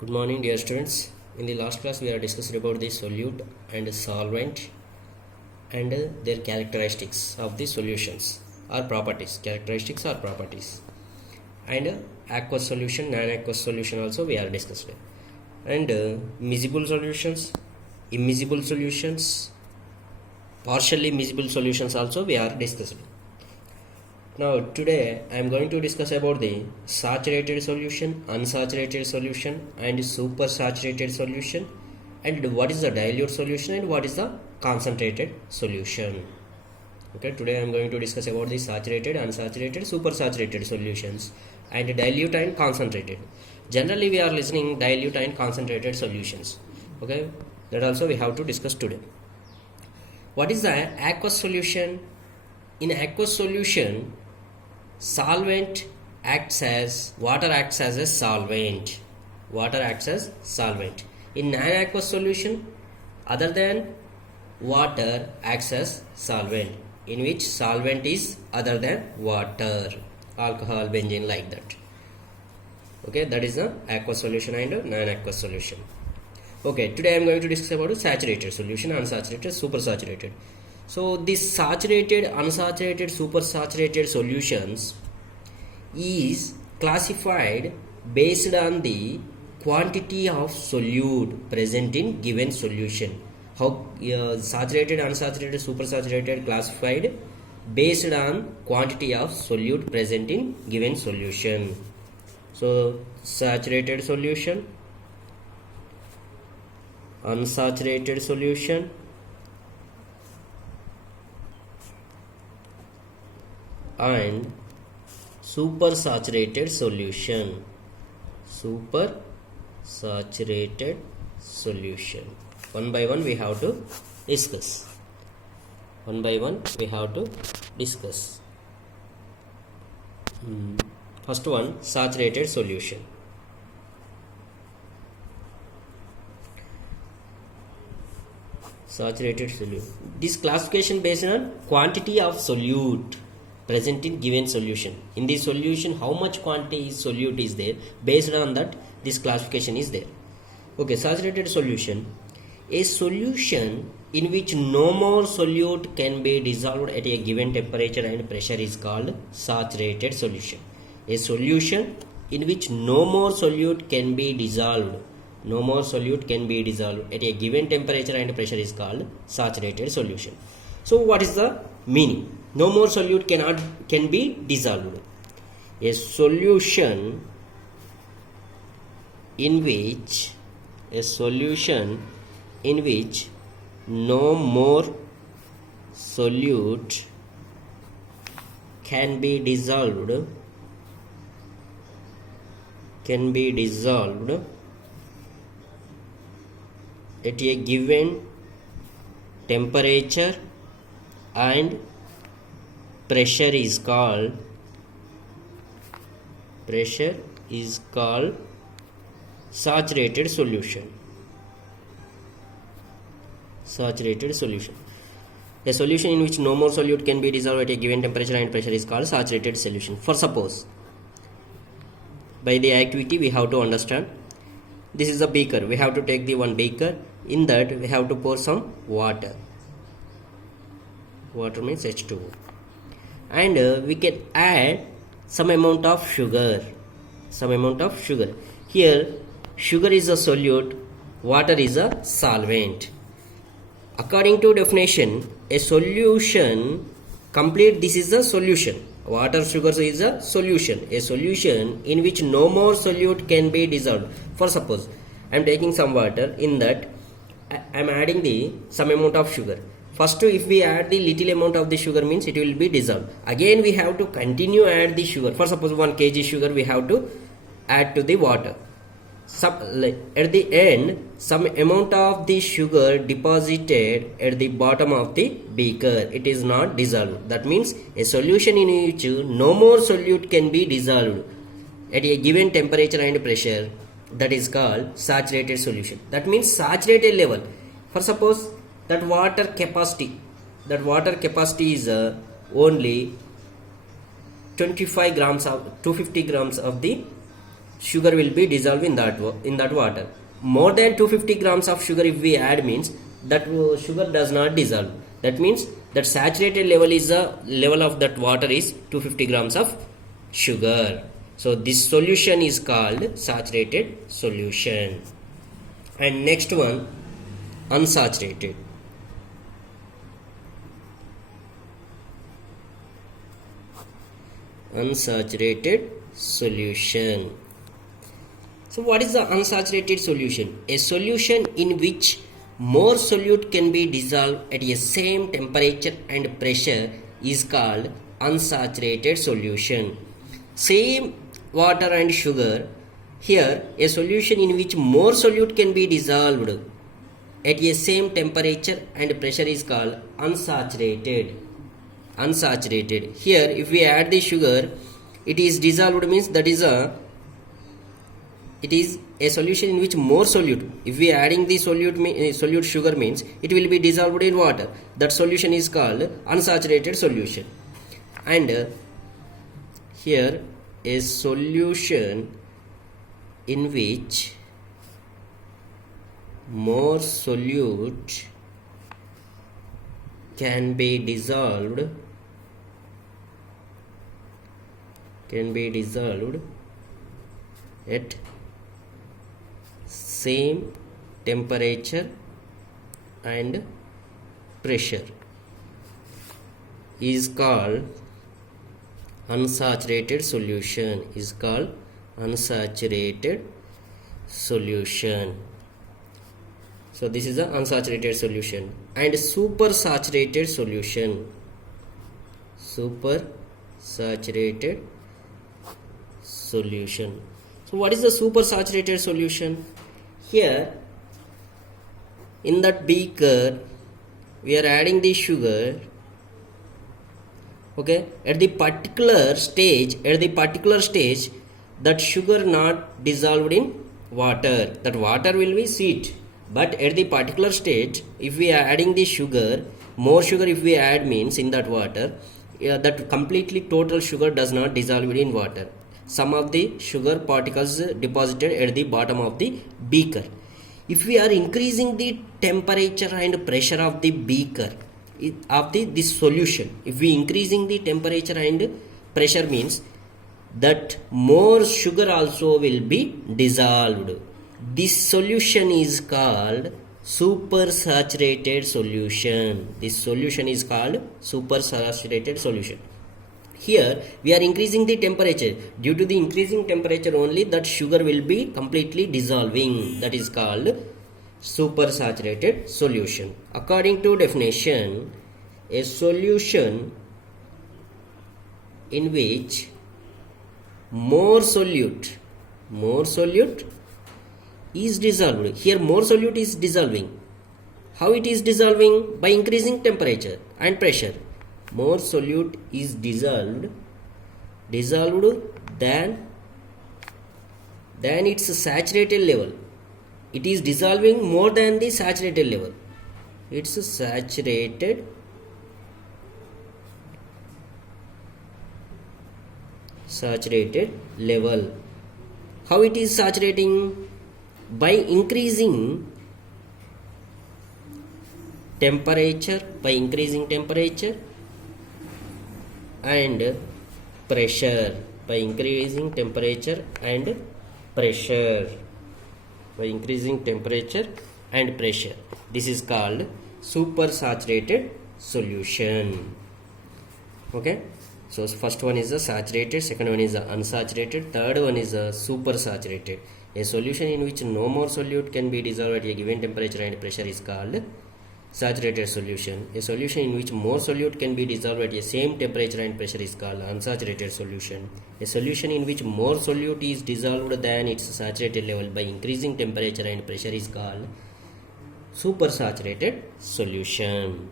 Good morning, dear students. In the last class, we are discussed about the solute and solvent and their characteristics of the solutions or properties. Characteristics or properties. And aqueous solution, non-aqueous solution also we are discussed. And miscible solutions, immiscible solutions, partially miscible solutions also we are discussed. Now today I am going to discuss about the saturated solution, unsaturated solution and supersaturated solution, and what is the dilute solution and what is the concentrated solution. Okay, today I am going to discuss about the saturated, unsaturated, supersaturated solutions and dilute and concentrated. Generally we are listening dilute and concentrated solutions. Okay, that also we have to discuss today. What is the aqueous solution? In aqueous solution, solvent acts as water acts as a solvent. Water acts as solvent. In non-aqueous solution, other than water acts as solvent, in which solvent is other than water, alcohol, benzene, like that. Okay, that is the aqueous solution and non-aqueous solution. Okay, today I am going to discuss about saturated solution, unsaturated, supersaturated. So this saturated, unsaturated, supersaturated solutions is classified based on the quantity of solute present in given solution. How saturated, unsaturated, supersaturated classified based on quantity of solute present in given solution. So saturated solution, unsaturated solution, and supersaturated solution. Supersaturated solution. One by one we have to discuss. One by one we have to discuss. First one, saturated solution. Saturated solution. This classification based on quantity of solute present in given solution. In this solution, how much quantity solute is there, based on that this classification is there. Okay, saturated solution. A solution in which no more solute can be dissolved at a given temperature and pressure is called saturated solution. A solution in which no more solute can be dissolved, no more solute can be dissolved at a given temperature and pressure is called saturated solution. So what is the meaning? No more solute can be dissolved. A solution in which no more solute can be dissolved at a given temperature and pressure is called saturated solution. Saturated solution. A solution in which no more solute can be dissolved at a given temperature and pressure is called saturated solution. For suppose, by the activity we have to understand, this is a beaker. We have to take the one beaker. In that we have to pour some water. Water means H2O. And we can add some amount of sugar. Here sugar is a solute, water is a solvent. According to definition, a solution complete, this is a solution. Water, sugar is a solution. A solution in which no more solute can be dissolved. For suppose I am taking some water, in that I am adding some amount of sugar. First, if we add the little amount of the sugar, means it will be dissolved. Again we have to continue add the sugar. For suppose 1 kg sugar we have to add to the water. At the end, some amount of the sugar deposited at the bottom of the beaker. It is not dissolved. That means a solution in which no more solute can be dissolved at a given temperature and pressure, that is called saturated solution. That means saturated level. For suppose that water capacity is only 25 grams of 250 grams of the sugar will be dissolved in that water. More than 250 grams of sugar if we add means that sugar does not dissolve. That means that saturated level is the level of that water is 250 grams of sugar. So this solution is called saturated solution. And next one, unsaturated. Unsaturated solution. So what is the unsaturated solution? A solution in which more solute can be dissolved at a same temperature and pressure is called unsaturated solution. Same water and sugar. Here a solution in which more solute can be dissolved at a same temperature and pressure is called unsaturated. Unsaturated. Here if we add the sugar, it is dissolved means that is it is a solution in which more solute. If we are adding the solute sugar means it will be dissolved in water. That solution is called unsaturated solution. And here a solution in which more solute can be dissolved at same temperature and pressure is called unsaturated solution. So this is the unsaturated solution. And supersaturated solution. So what is the supersaturated solution? Here in that beaker we are adding the sugar. Okay, at the particular stage that sugar not dissolved in water, that water will be sweet. But at the particular stage, if we are adding the sugar, more sugar if we add means in that water, that completely total sugar does not dissolve in water. Some of the sugar particles deposited at the bottom of the beaker. If we are increasing the temperature and pressure of the beaker of this solution, if we increasing the temperature and pressure means that more sugar also will be dissolved. This solution is called supersaturated solution. This solution is called supersaturated solution. Here we are increasing the temperature. Due to the increasing temperature only, that sugar will be completely dissolving. That is called supersaturated solution. According to definition, a solution in which more solute is dissolved. Here more solute is dissolving. How it is dissolving? By increasing temperature and pressure. More solute is dissolved than its saturated level. It is dissolving more than the saturated level. It's a saturated level. How it is saturating? By increasing temperature and pressure. By increasing temperature and pressure. This is called supersaturated solution. Okay. So first one is the saturated, second one is the unsaturated, third one is the supersaturated. A solution in which no more solute can be dissolved at a given temperature and pressure is called saturated solution. A solution in which more solute can be dissolved at the same temperature and pressure is called unsaturated solution. A solution in which more solute is dissolved than its saturated level by increasing temperature and pressure is called supersaturated solution.